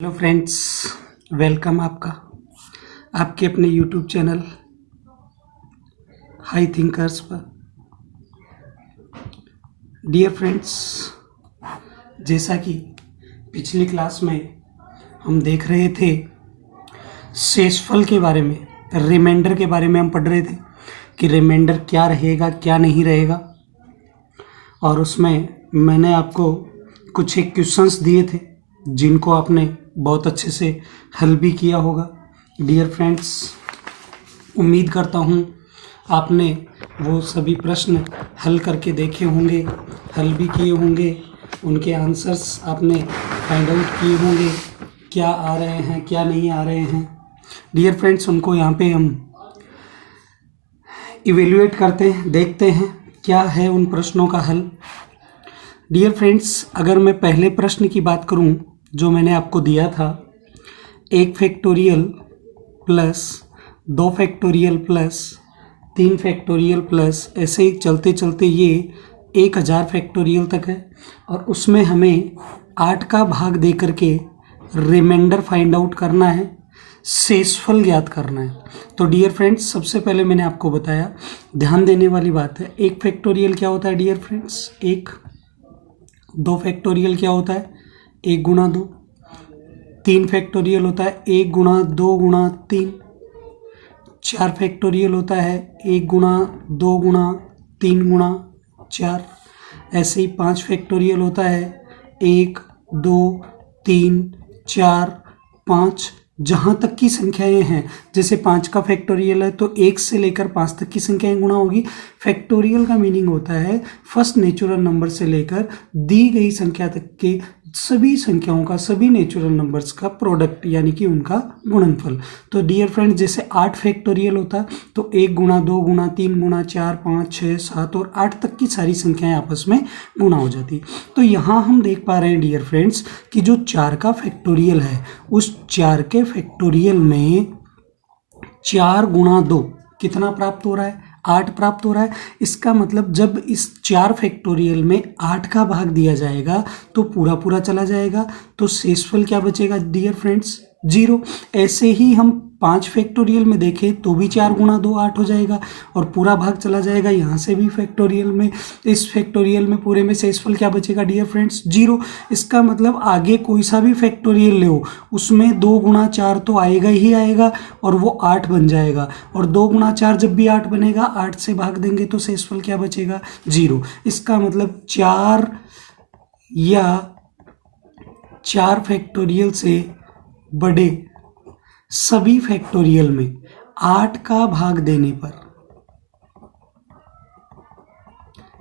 Hello friends, welcome आपका आपके अपने यूट्यूब चैनल हाई थिंकर्स पर। डियर फ्रेंड्स, जैसा कि पिछली क्लास में हम देख रहे थे शेषफल के बारे में, रिमाइंडर के बारे में हम पढ़ रहे थे कि रिमाइंडर क्या रहेगा क्या नहीं रहेगा। और उसमें मैंने आपको कुछ एक क्वेश्चंस दिए थे जिनको आपने बहुत अच्छे से हल भी किया होगा। डियर फ्रेंड्स, उम्मीद करता हूँ आपने वो सभी प्रश्न हल करके देखे होंगे, हल भी किए होंगे, उनके आंसर्स आपने फाइंड आउट किए होंगे, क्या आ रहे हैं क्या नहीं आ रहे हैं। डियर फ्रेंड्स, उनको यहाँ पे हम इवेल्युएट करते हैं, देखते हैं क्या है उन प्रश्नों का हल। डियर फ्रेंड्स, अगर मैं पहले प्रश्न की बात करूं जो मैंने आपको दिया था, 1 factorial plus 2 factorial plus 3 factorial plus ऐसे ही चलते चलते ये 1000 फैक्टोरियल तक है, और उसमें हमें 8 का भाग दे करके रिमाइंडर फाइंड आउट करना है, शेषफल ज्ञात करना है। तो डियर फ्रेंड्स, सबसे पहले मैंने आपको बताया, ध्यान देने वाली बात है, 1 फैक्टोरियल क्या होता है डियर फ्रेंड्स, 1। 2 फैक्टोरियल क्या होता है, 1 गुणा 2। 3 फैक्टोरियल होता है 1 गुणा 2 गुणा 3। 4 फैक्टोरियल होता है 1 गुणा 2 गुणा 3 गुणा 4। ऐसे ही 5 फैक्टोरियल होता है 1 2 3 4 5। जहाँ तक की संख्याएं हैं, जैसे 5 का फैक्टोरियल है तो 1 से लेकर 5 तक की संख्याएं गुणा होगी। फैक्टोरियल का मीनिंग होता है फर्स्ट नेचुरल नंबर से लेकर दी गई संख्या तक के सभी संख्याओं का, सभी नेचुरल नंबर्स का प्रोडक्ट, यानी कि उनका गुणनफल। तो डियर फ्रेंड्स, जैसे 8 फैक्टोरियल होता तो 1 गुणा 2 गुणा 3 गुणा 4 5 6 7 और 8 तक की सारी संख्याएं आपस में गुणा हो जाती। तो यहाँ हम देख पा रहे हैं डियर फ्रेंड्स कि जो 4 का फैक्टोरियल है, उस 4 के फैक्टोरियल में 4 गुणा 2 कितना प्राप्त हो रहा है, 8 प्राप्त हो रहा है। इसका मतलब जब इस 4 फैक्टोरियल में 8 का भाग दिया जाएगा तो पूरा पूरा चला जाएगा, तो शेषफल क्या बचेगा डियर फ्रेंड्स, 0। ऐसे ही हम 5 फैक्टोरियल में देखें तो भी 4 गुणा 2 8 हो जाएगा और पूरा भाग चला जाएगा। यहाँ से भी फैक्टोरियल में, इस फैक्टोरियल में पूरे में शेषफल क्या बचेगा डियर फ्रेंड्स, 0। इसका मतलब आगे कोई सा भी फैक्टोरियल ले हो उसमें 2 गुणा 4 तो आएगा ही आएगा और वो 8 बन जाएगा, और 2 गुणा 4 जब भी 8 बनेगा, 8 से भाग देंगे तो शेषफल क्या बचेगा, 0। इसका मतलब 4 या 4 फैक्टोरियल से बड़े सभी फैक्टोरियल में 8 का भाग देने पर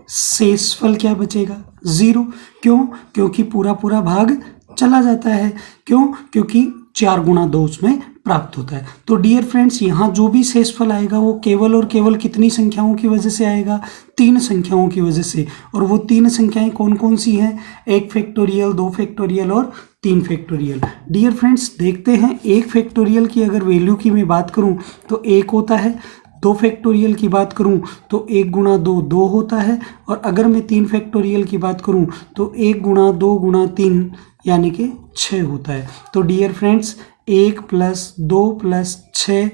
शेषफल क्या बचेगा, 0। क्यों? क्योंकि पूरा पूरा भाग चला जाता है। क्यों? क्योंकि 4 गुणा 2 उसमें प्राप्त होता है। तो डियर फ्रेंड्स, यहाँ जो भी शेषफल आएगा वो केवल और केवल कितनी संख्याओं की वजह से आएगा, 3 संख्याओं की वजह से। और वो 3 संख्याएं कौन कौन सी हैं, 1 फैक्टोरियल, 2 फैक्टोरियल और 3 फैक्टोरियल। डियर फ्रेंड्स, देखते हैं 1 फैक्टोरियल की अगर वैल्यू की मैं बात करूं तो 1 होता है। 2 फैक्टोरियल की बात करूं तो 1 गुणा 2 2 होता है, और अगर मैं 3 फैक्टोरियल की बात करूं तो 1 गुणा 2 गुणा 3 यानी कि 6 होता है। तो dear friends, 1 plus 2 plus 6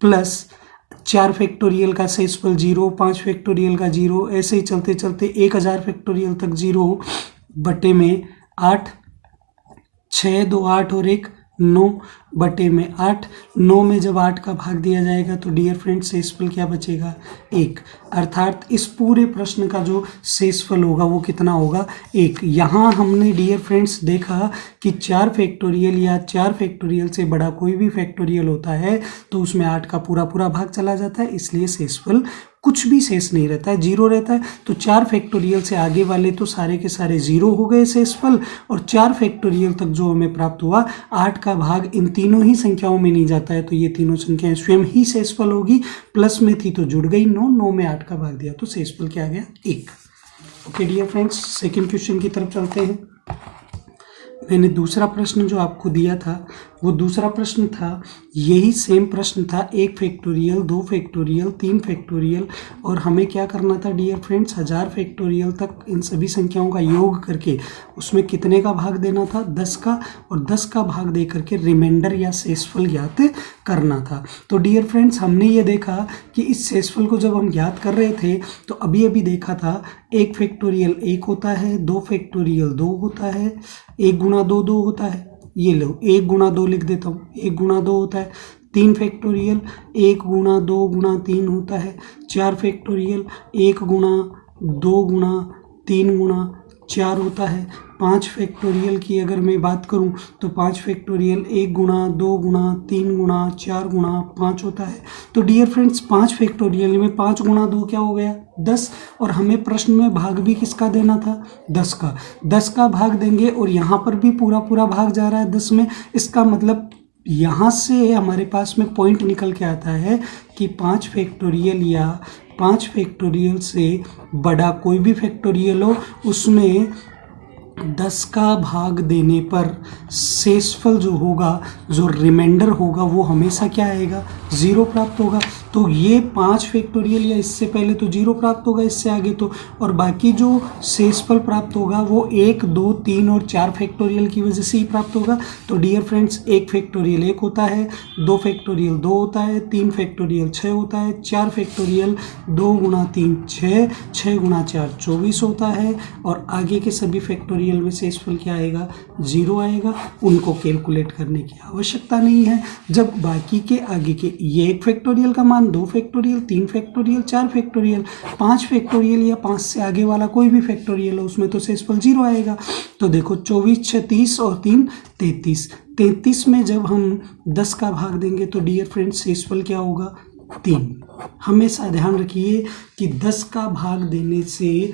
plus 4 factorial का शेषफल 0, 5 फैक्टोरियल का 0, ऐसे ही चलते चलते 1000 फैक्टोरियल तक 0 बटे में 8, 6 2 8 और 1 9 बटे में 8। 9 में जब 8 का भाग दिया जाएगा तो डियर फ्रेंड्स शेषफल क्या बचेगा, 1। अर्थात इस पूरे प्रश्न का जो शेषफल होगा वो कितना होगा, 1। यहाँ हमने डियर फ्रेंड्स देखा कि 4 फैक्टोरियल या 4 फैक्टोरियल से बड़ा कोई भी फैक्टोरियल होता है तो उसमें 8 का पूरा पूरा भाग चला जाता है, इसलिए शेषफल कुछ भी शेष नहीं रहता है, 0 रहता है। तो 4 फैक्टोरियल से आगे वाले तो सारे के सारे 0 हो गए शेषफल, और 4 फैक्टोरियल तक जो हमें प्राप्त हुआ, 8 का भाग इन तीनों ही संख्याओं में नहीं जाता है, तो ये तीनों संख्याएं स्वयं ही शेषफल होगी। प्लस में थी तो जुड़ गई 9, 9 में 8 का भाग दिया तो शेषफल क्या आ गया, 1। Okay dear friends, second question की तरफ चलते हैं। मैंने दूसरा प्रश्न जो आपको दिया था वो दूसरा प्रश्न था, यही सेम प्रश्न था, 1 फैक्टोरियल, 2 फैक्टोरियल, 3 फैक्टोरियल, और हमें क्या करना था डियर फ्रेंड्स, 1000 फैक्टोरियल तक इन सभी संख्याओं का योग करके उसमें कितने का भाग देना था, 10 का, और 10 का भाग दे करके रिमाइंडर या शेषफल ज्ञात करना था। तो डियर फ्रेंड्स हमने ये देखा कि इस शेषफल को जब हम ज्ञात कर रहे थे तो अभी अभी देखा था 1 फैक्टोरियल 1 होता है, 2 फैक्टोरियल 2 होता है, 1 गुणा 2 2 होता है, ये लो 1 गुणा 2 लिख देता हूँ, 1 गुणा 2 होता है, 3 फैक्टोरियल 1 गुणा 2 गुणा 3 होता है, 4 फैक्टोरियल 1 गुणा 2 गुणा 3 गुणा 4 होता है, 5 फैक्टोरियल की अगर मैं बात करूं तो 5 फैक्टोरियल 1 गुणा 2 गुणा 3 गुणा 4 गुणा 5 होता है। तो डियर फ्रेंड्स 5 फैक्टोरियल में 5 गुणा 2 क्या हो गया, 10, और हमें प्रश्न में भाग भी किसका देना था, 10 का। 10 का भाग देंगे और यहाँ पर भी पूरा पूरा भाग जा रहा है 10 में, इसका मतलब यहाँ से हमारे पास में पॉइंट निकल के आता है कि 5 फैक्टोरियल या 5 फैक्टोरियल से बड़ा कोई भी फैक्टोरियल हो उसमें 10 का भाग देने पर शेषफल जो होगा, जो रिमाइंडर होगा, वो हमेशा क्या आएगा, 0 प्राप्त होगा। तो ये 5 फैक्टोरियल या इससे पहले तो 0 प्राप्त होगा, इससे आगे तो, और बाकी जो शेषफल प्राप्त होगा वो 1 2 3 और 4 फैक्टोरियल की वजह से ही प्राप्त होगा। तो डियर फ्रेंड्स 1 फैक्टोरियल 1 होता है, 2 फैक्टोरियल 2 होता है, 3 फैक्टोरियल 6 होता है, 4 फैक्टोरियल 2 गुणा 3 6, 6 गुणा 4 24 होता है, और आगे के सभी फैक्टोरियल में शेषफल क्या आएगा, 0 आएगा। उनको कैलकुलेट करने की आवश्यकता नहीं है। जब बाकी के आगे के ये 1 फैक्टोरियल का मान, 2 फैक्टोरियल, 3 फैक्टोरियल, 4 फैक्टोरियल, 5 फैक्टोरियल या 5 से आगे वाला कोई भी फैक्टोरियल हो उसमें तो शेषफल 0 आएगा। तो देखो 24 6 30 और 3 33, 33 में जब हम 10 का भाग देंगे तो डियर फ्रेंड्स शेषफल क्या होगा, 3। हमेशा ध्यान रखिए कि 10 का भाग देने से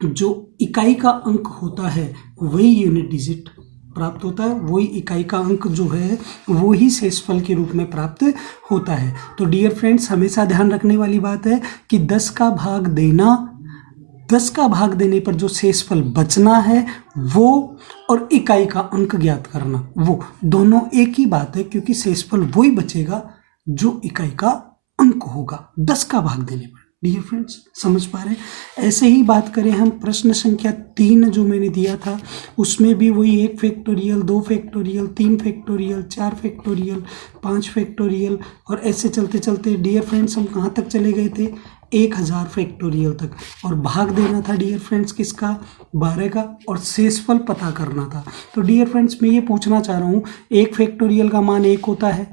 जो इकाई का अंक होता है वही यूनिट डिजिट प्राप्त होता है, वही इकाई का अंक जो है वो ही शेषफल के रूप में प्राप्त होता है। तो डियर फ्रेंड्स हमेशा ध्यान रखने वाली बात है कि 10 का भाग देना, 10 का भाग देने पर जो शेषफल बचना है वो, और इकाई का अंक ज्ञात करना, वो दोनों एक ही बात है, क्योंकि शेषफल वही बचेगा जो इकाई का अंक होगा 10 का भाग देने पर। डियर फ्रेंड्स समझ पा रहे हैं। ऐसे ही बात करें हम प्रश्न संख्या 3 जो मैंने दिया था उसमें भी वही 1 factorial 2 factorial 3 factorial 4 factorial 5 factorial, और ऐसे चलते चलते डियर फ्रेंड्स हम कहाँ तक चले गए थे, 1000 फैक्टोरियल तक, और भाग देना था डियर फ्रेंड्स किसका, 12 का, और शेषफल पता करना था। तो डियर फ्रेंड्स मैं ये पूछना चाह रहा हूँ, 1 फैक्टोरियल का मान 1 होता है,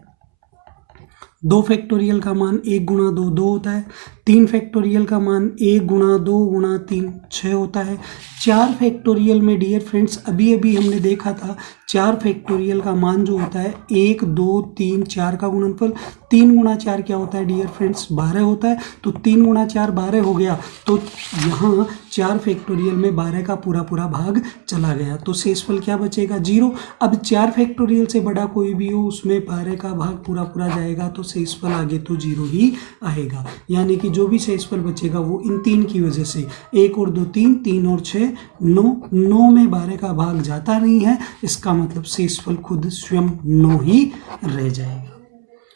2 फैक्टोरियल का मान 1 गुणा 2 2 होता है, 3 फैक्टोरियल का मान 1 गुणा 2 गुणा 3 6 होता है, 4 फैक्टोरियल में डियर फ्रेंड्स अभी अभी हमने देखा था 4 फैक्टोरियल का मान जो होता है 1 2 3 4 का गुणनफल, 3 गुणा 4 क्या होता है डियर फ्रेंड्स, 12 होता है। तो 3 गुणा 4 12 हो गया, तो यहाँ 4 फैक्टोरियल में 12 का पूरा पूरा भाग चला गया, तो शेषफल क्या बचेगा, 0। अब 4 फैक्टोरियल से बड़ा कोई भी हो उसमें 12 का भाग पूरा पूरा जाएगा, तो शेषफल आगे तो 0 ही आएगा। यानी कि जो भी शेषफल बचेगा वो इन 3 की वजह से, 1 और 2 3, 3 और 6 9, 9 में 12 का भाग जाता नहीं है, इसका मतलब शेषफल खुद स्वयं 9 ही रह जाएगा।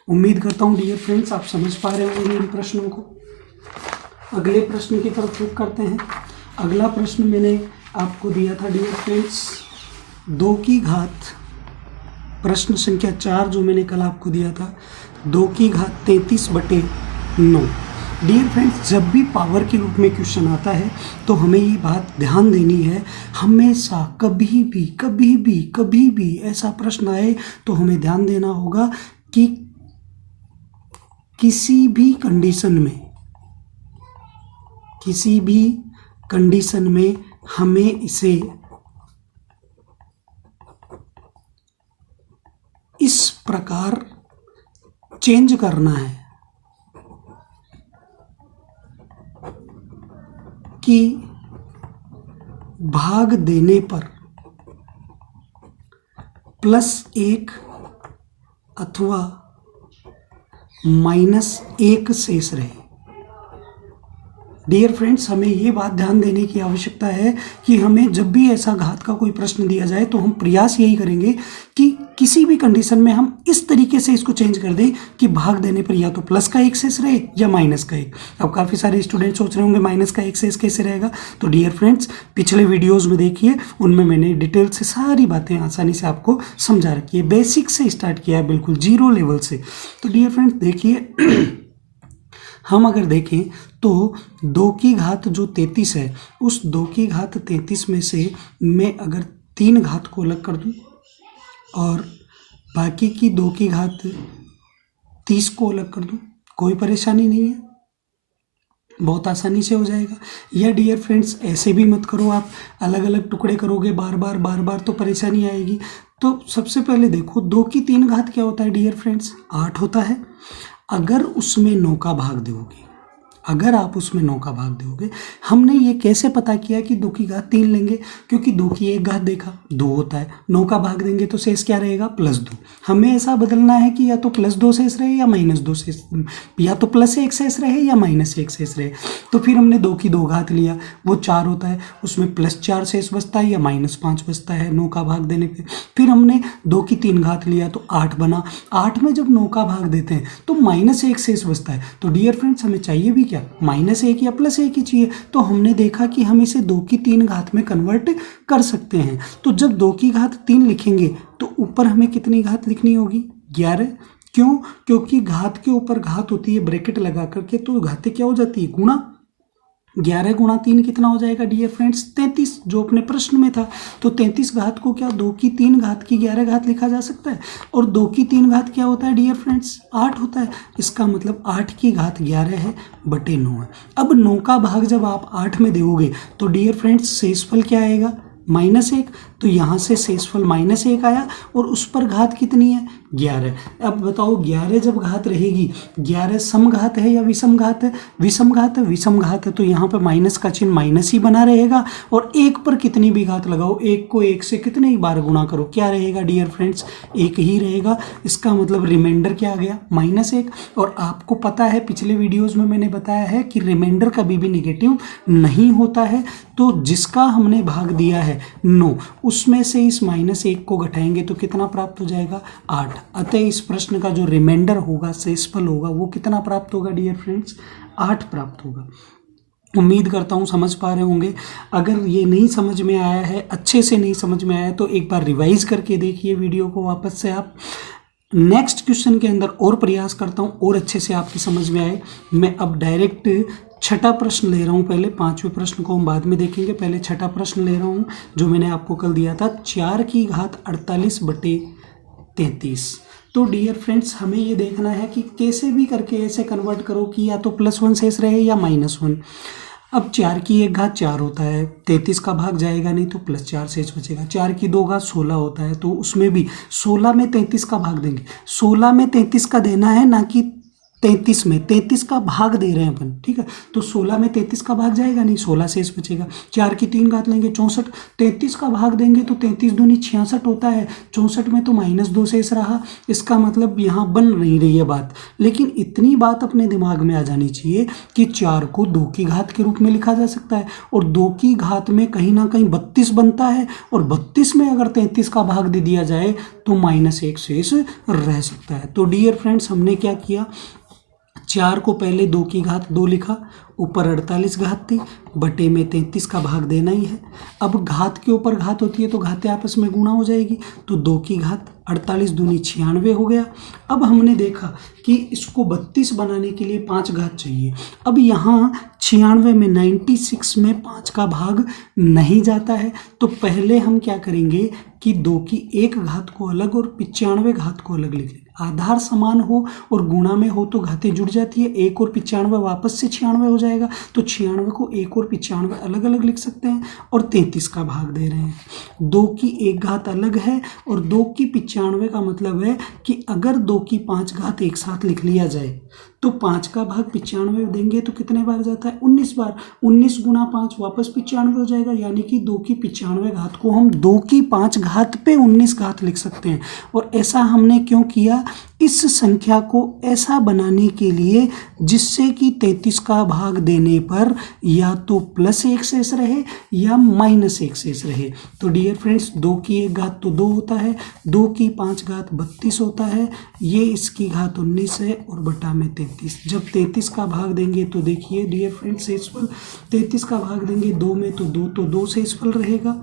उम्मीद करता हूँ डियर फ्रेंड्स आप समझ पा रहे होंगे इन प्रश्नों को। अगले प्रश्न की तरफ रुख करते हैं। अगला प्रश्न मैंने आपको दिया था डियर फ्रेंड्स 2 की घात, प्रश्न संख्या 4 जो मैंने कल आपको दिया था, 2 की घात 33/9। डियर फ्रेंड्स जब भी पावर के रूप में क्वेश्चन आता है तो हमें ये बात ध्यान देनी है, हमेशा कभी भी ऐसा प्रश्न आए तो हमें ध्यान देना होगा कि किसी भी कंडीशन में हमें इसे इस प्रकार चेंज करना है कि भाग देने पर +1 अथवा -1 शेष रहे। डियर फ्रेंड्स, हमें ये बात ध्यान देने की आवश्यकता है कि हमें जब भी ऐसा घात का कोई प्रश्न दिया जाए तो हम प्रयास यही करेंगे कि किसी भी कंडीशन में हम इस तरीके से इसको चेंज कर दें कि भाग देने पर या तो प्लस का एक शेष रहे या माइनस का एक। अब काफ़ी सारे स्टूडेंट सोच रहे होंगे माइनस का एक शेष कैसे रहेगा। तो डियर फ्रेंड्स, पिछले वीडियोज़ में देखिए, उनमें मैंने डिटेल से सारी बातें आसानी से आपको समझा रखी है। बेसिक से स्टार्ट किया है, बिल्कुल जीरो लेवल से। तो डियर फ्रेंड्स देखिए, हम अगर देखें तो 2 की घात जो 33 है, उस 2 की घात 33 में से मैं अगर 3 घात को अलग कर दूं और बाकी की 2 की घात 30 को अलग कर दूं, कोई परेशानी नहीं है, बहुत आसानी से हो जाएगा। या डियर फ्रेंड्स, ऐसे भी मत करो, आप अलग अलग टुकड़े करोगे बार बार तो परेशानी आएगी। तो सबसे पहले देखो, 2 की 3 घात क्या होता है डियर फ्रेंड्स? 8 होता है। अगर उसमें 9 का भाग दोगे, अगर आप उसमें 9 का भाग दोगे, हमने ये कैसे पता किया कि 2 की घात 3 लेंगे? क्योंकि 2 की 1 घात देखा 2 होता है, 9 का भाग देंगे तो शेष क्या रहेगा? +2। हमें ऐसा बदलना है कि या तो +2 शेष रहे या -2 शेष, या तो +1 शेष रहे या -1 शेष रहे। तो फिर हमने 2 की 2 घात लिया, वो 4 होता है, उसमें +4 शेष बचता है या -5 बचता है 9 का भाग देने पर। फिर हमने 2 की 3 घात लिया तो 8 बना। 8 में जब 9 का भाग देते हैं तो -1 शेष बचता है। तो डियर फ्रेंड्स, हमें चाहिए भी क्या? -1 या +1 ही चाहिए। तो हमने देखा कि हम इसे 2 की 3 घात में कन्वर्ट कर सकते हैं। तो जब 2 की घात 3 लिखेंगे तो ऊपर हमें कितनी घात लिखनी होगी? 11। क्यों? क्योंकि घात के ऊपर घात होती है ब्रैकेट लगा करके, तो घातें क्या हो जाती है? गुणा। 11 गुणा 3 कितना हो जाएगा डियर फ्रेंड्स? 33, जो अपने प्रश्न में था। तो 33 घात को क्या 2 की 3 घात की 11 घात लिखा जा सकता है? और 2 की 3 घात क्या होता है डियर फ्रेंड्स? 8 होता है। इसका मतलब 8 की घात 11 है बटे 9 है। अब 9 का भाग जब आप 8 में दोगे तो डियर फ्रेंड्स शेषफल क्या आएगा? -1। तो यहाँ से शेषफल -1 आया और उस पर घात कितनी है? 11। अब बताओ, 11 जब घात रहेगी, 11 सम घात है या विषम घात है? विषम घात है, विषम घात है। तो यहाँ पे माइनस का चिन्ह माइनस ही बना रहेगा। और 1 पर कितनी भी घात लगाओ, 1 को 1 से कितने ही बार गुणा करो, क्या रहेगा डियर फ्रेंड्स? 1 ही रहेगा। इसका मतलब रिमाइंडर क्या आ गया? -1। और आपको पता है, पिछले वीडियोज़ में मैंने बताया है कि रिमाइंडर कभी भी निगेटिव नहीं होता है। तो जिसका हमने भाग दिया है 9, उसमें से इस -1 को घटाएंगे तो कितना प्राप्त हो जाएगा? 8। अतः इस प्रश्न का जो रिमाइंडर होगा, शेषफल होगा, वो कितना प्राप्त होगा डियर फ्रेंड्स? 8 प्राप्त होगा। उम्मीद करता हूँ समझ पा रहे होंगे। अगर ये नहीं समझ में आया है, अच्छे से नहीं समझ में आया है, तो एक बार रिवाइज करके देखिए वीडियो को वापस से आप। नेक्स्ट क्वेश्चन के अंदर और प्रयास करता हूँ और अच्छे से आपकी समझ में आए। मैं अब डायरेक्ट छठा प्रश्न ले रहा हूँ। पहले 5वें प्रश्न को हम बाद में देखेंगे, पहले छठा प्रश्न ले रहा हूँ जो मैंने आपको कल दिया था, 4 की घात 48 बटे 33। तो डियर फ्रेंड्स, हमें ये देखना है कि कैसे भी करके ऐसे कन्वर्ट करो कि या तो +1 शेष रहे या -1। अब 4 की 1 घात 4 होता है, 33 का भाग जाएगा नहीं तो +4 शेष बचेगा। 4 की 2 घात 16 होता है, तो उसमें भी 16 में 33 का भाग देंगे। 16 में 33 का देना है, ना कि 33 में 33 का भाग दे रहे हैं अपन, ठीक है। तो 16 में 33 का भाग जाएगा नहीं, 16 शेष बचेगा। 4 की 3 घात लेंगे 64, 33 का भाग देंगे तो 33 दूनी 66 होता है, 64 में तो -2 शेष रहा। इसका मतलब यहाँ बन नहीं रही है बात, लेकिन इतनी बात अपने दिमाग में आ जानी चाहिए कि 4 को 2 की घात के रूप में लिखा जा सकता है, और 2 की घात में कहीं ना कहीं 32 बनता है, और 32 में अगर 33 का भाग दे दिया जाए तो -1 शेष रह सकता है। तो डियर फ्रेंड्स, हमने क्या किया, 4 को पहले 2 की घात 2 लिखा, ऊपर 48 घात थी, बटे में 33 का भाग देना ही है। अब घात के ऊपर घात होती है तो घातें आपस में गुणा हो जाएगी, तो 2 की घात 48 दूनी 96 हो गया। अब हमने देखा कि इसको 32 बनाने के लिए 5 घात चाहिए। अब यहाँ 96 में 96 में 5 का भाग नहीं जाता है, तो पहले हम क्या करेंगे कि 2 की 1 घात को अलग और 95 घात को अलग लिख लेंगे। आधार समान हो और गुणा में हो तो घातें जुड़ जाती है, 1 और 95 वापस से 96 हो जाएगा, तो 96 को 1 और 95 अलग अलग लिख सकते हैं, और 33 का भाग दे रहे हैं। 2 की 1 घात अलग है और 2 की 95 का मतलब है कि अगर 2 की 5 घात एक साथ लिख लिया जाए तो 5 का भाग 95 देंगे तो कितने बार जाता है? 19 बार। 19 गुना 5 वापस 95 हो जाएगा, यानी कि 2 की 95 घात को हम 2 की 5 घात पे 19 घात लिख सकते हैं। और ऐसा हमने क्यों किया? इस संख्या को ऐसा बनाने के लिए जिससे कि 33 का भाग देने पर या तो +1 शेष रहे या -1 शेष रहे। तो डियर फ्रेंड्स 2 की 1 घात तो 2 होता है, 2 की 5 घात 32 होता है, ये इसकी घात 19 है और बटा में 33। जब 33 का भाग देंगे तो देखिए डियर फ्रेंड्स शेषफल 33 का भाग देंगे 2 में तो 2 शेषफल रहेगा,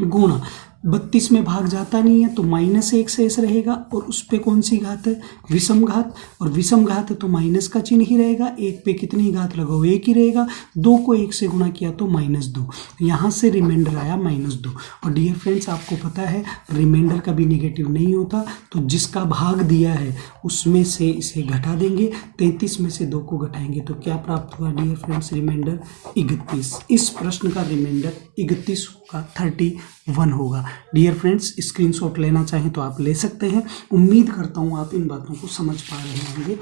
गुणा 32 में भाग जाता नहीं है तो -1 शेष रहेगा और उस पे कौन सी घात है, विषम घात, और विषम घात है तो माइनस का चिन्ह ही रहेगा। 1 पे कितनी घात लगाओ, 1 ही रहेगा। 2 को 1 से गुणा किया तो -2, यहाँ से रिमाइंडर आया -2। और डियर फ्रेंड्स आपको पता है रिमाइंडर कभी नेगेटिव नहीं होता, तो जिसका भाग दिया है उसमें से इसे घटा देंगे, 33 में से 2 को घटाएंगे तो क्या प्राप्त हुआ डियर फ्रेंड्स, रिमाइंडर 31। इस प्रश्न का रिमाइंडर 31 का 31 होगा। डियर फ्रेंड्स स्क्रीनशॉट लेना चाहें तो आप ले सकते हैं। उम्मीद करता हूं आप इन बातों को समझ पा रहे होंगे।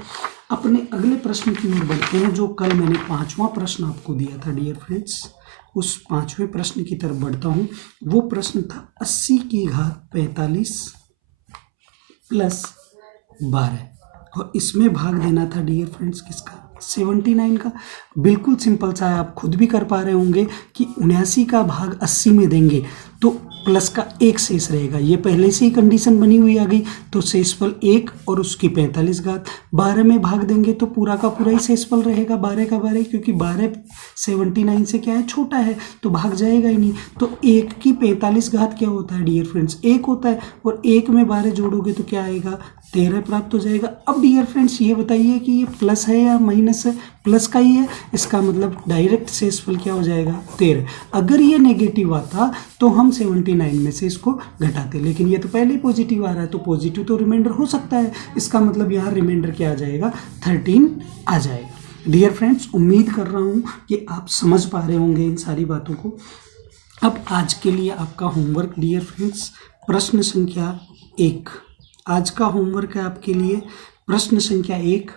अपने अगले प्रश्न की ओर बढ़ते हैं, जो कल मैंने 5वां प्रश्न आपको दिया था डियर फ्रेंड्स। उस 5वें प्रश्न की तरफ बढ़ता हूं। वो प्रश्न था 80 की घात 45 + 12 और इसमें भाग देना था डियर फ्रेंड्स किसका, 79 का। बिल्कुल सिंपल सा है, आप खुद भी कर पा रहे होंगे कि 79 का भाग 80 में देंगे तो प्लस का 1 शेष रहेगा। ये पहले से ही कंडीशन बनी हुई आ गई, तो शेषफल 1 और उसकी 45 घात। 12 में भाग देंगे तो पूरा का पूरा ही शेषफल रहेगा, 12 का 12, क्योंकि 12 79 से क्या है, छोटा है, तो भाग जाएगा ही नहीं। तो 1 की 45 घात क्या होता है डियर फ्रेंड्स, 1 होता है, और 1 में 12 जोड़ोगे तो क्या आएगा, 13 प्राप्त हो जाएगा। अब डियर फ्रेंड्स ये बताइए कि ये प्लस है या माइनस है, प्लस का ही है, इसका मतलब डायरेक्ट शेषफल क्या हो जाएगा, 13। अगर ये नेगेटिव आता तो हम 79 में से इसको घटाते, लेकिन ये तो पहले ही पॉजिटिव आ रहा है, तो पॉजिटिव तो रिमाइंडर हो सकता है, इसका मतलब यहाँ रिमाइंडर क्या आ जाएगा, 13 आ जाएगा। डियर फ्रेंड्स उम्मीद कर रहा हूँ कि आप समझ पा रहे होंगे इन सारी बातों को। अब आज के लिए आपका होमवर्क डियर फ्रेंड्स प्रश्न संख्या 1, आज का होमवर्क है आपके लिए प्रश्न संख्या 1।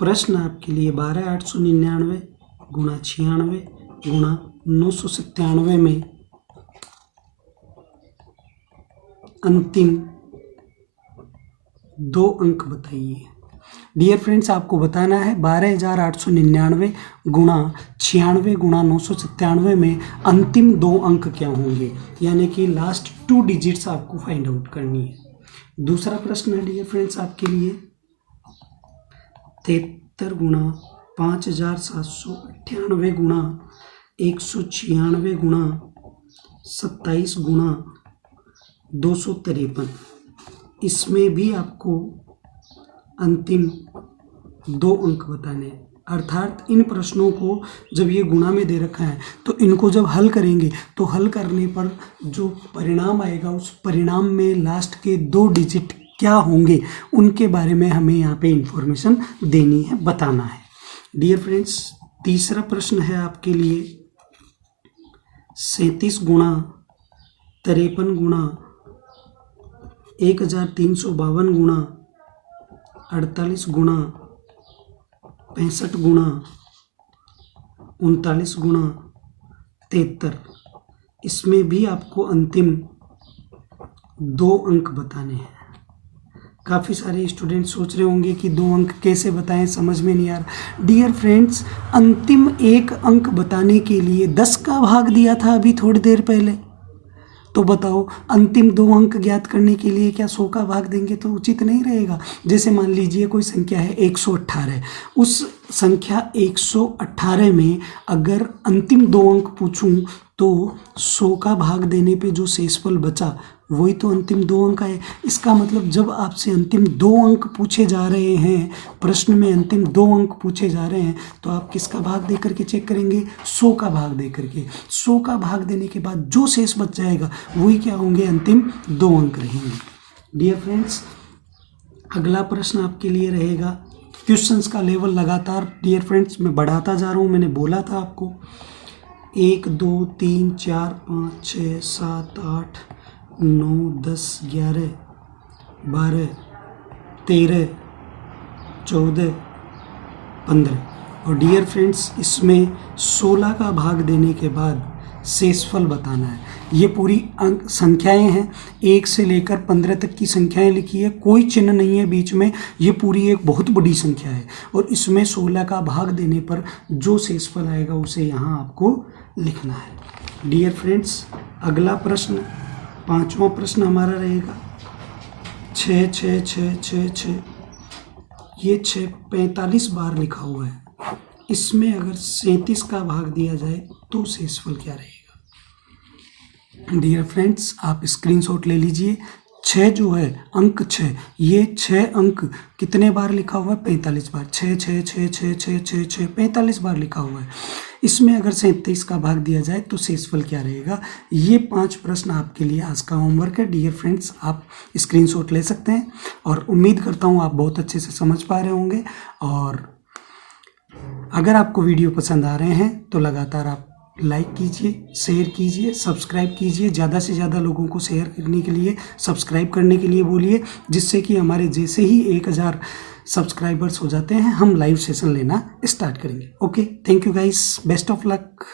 प्रश्न आपके लिए 12,899 गुणा 96 गुणा 997 में अंतिम 2 अंक बताइए। डियर फ्रेंड्स आपको बताना है 12,899 गुणा 96 गुणा 997 में अंतिम 2 अंक क्या होंगे, यानी कि लास्ट 2 डिजिट्स आपको फाइंड आउट करनी है। दूसरा प्रश्न है डियर फ्रेंड्स आपके लिए 73 गुणा 5,798 गुणा 196 गुणा 27 गुणा 253। इसमें भी आपको अंतिम 2 अंक बताने हैं। अर्थात इन प्रश्नों को जब ये गुणा में दे रखा है तो इनको जब हल करेंगे तो हल करने पर जो परिणाम आएगा उस परिणाम में लास्ट के 2 डिजिट क्या होंगे उनके बारे में हमें यहाँ पे इंफॉर्मेशन देनी है, बताना है। डियर फ्रेंड्स तीसरा प्रश्न है आपके लिए 37 गुणा 53 गुणा 1352 गुणा 48 गुणा 65 गुणा 39 गुणा 73। इसमें भी आपको अंतिम 2 अंक बताने हैं। काफ़ी सारे स्टूडेंट सोच रहे होंगे कि 2 अंक कैसे बताएं, समझ में नहीं आ रहा। डियर फ्रेंड्स अंतिम 1 अंक बताने के लिए 10 का भाग दिया था अभी थोड़ी देर पहले, तो बताओ अंतिम 2 अंक ज्ञात करने के लिए क्या 100 का भाग देंगे तो उचित नहीं रहेगा। जैसे मान लीजिए कोई संख्या है 118, उस संख्या 118 में अगर अंतिम 2 अंक पूछूं तो 100 का भाग देने पे जो शेषफल बचा वही तो अंतिम 2 अंक है। इसका मतलब जब आपसे अंतिम 2 अंक पूछे जा रहे हैं, प्रश्न में अंतिम 2 अंक पूछे जा रहे हैं, तो आप किसका भाग दे करके चेक करेंगे, 100 का भाग दे करके। 100 का भाग देने के बाद जो शेष बच जाएगा वही क्या होंगे, अंतिम 2 अंक रहेंगे। डियर फ्रेंड्स अगला प्रश्न आपके लिए रहेगा, क्वेश्चंस का लेवल लगातार डियर फ्रेंड्स मैं बढ़ाता जा रहा हूँ, मैंने बोला था आपको 1 2 3 4 5 6 7 8 9 10 11 12 13 14 15। और डियर फ्रेंड्स इसमें 16 का भाग देने के बाद शेषफल बताना है। ये पूरी अंक संख्याएं हैं, 1 से लेकर 15 तक की संख्याएं लिखी है, कोई चिन्ह नहीं है बीच में। ये पूरी एक बहुत बड़ी संख्या है और इसमें 16 का भाग देने पर जो शेषफल आएगा उसे यहाँ आपको लिखना है। डियर फ्रेंड्स, अगला प्रश्न, 5वां प्रश्न हमारा रहेगा 6 6 6 6 6। ये 6 45 बार लिखा हुआ है। इसमें अगर 37 का भाग दिया जाए तो शेषफल क्या रहेगा? डियर फ्रेंड्स, आप स्क्रीनशॉट ले लीजिए। 6 जो है, अंक 6, ये 6 अंक कितने बार लिखा हुआ है? 45 बार। 6 6 6 6 6 6 6 45 बार लिखा हुआ है। इसमें अगर 37 का भाग दिया जाए तो शेषफल क्या रहेगा? ये 5 प्रश्न आपके लिए आज का होमवर्क है। डियर फ्रेंड्स, आप स्क्रीनशॉट ले सकते हैं और उम्मीद करता हूँ आप बहुत अच्छे से समझ पा रहे होंगे। और अगर आपको वीडियो पसंद आ रहे हैं तो लगातार आप लाइक कीजिए, शेयर कीजिए, सब्सक्राइब कीजिए। ज़्यादा से ज़्यादा लोगों को शेयर करने के लिए, सब्सक्राइब करने के लिए बोलिए, जिससे कि हमारे जैसे ही 1000 सब्सक्राइबर्स हो जाते हैं हम लाइव सेशन लेना स्टार्ट करेंगे। Okay, thank you guys, best of luck.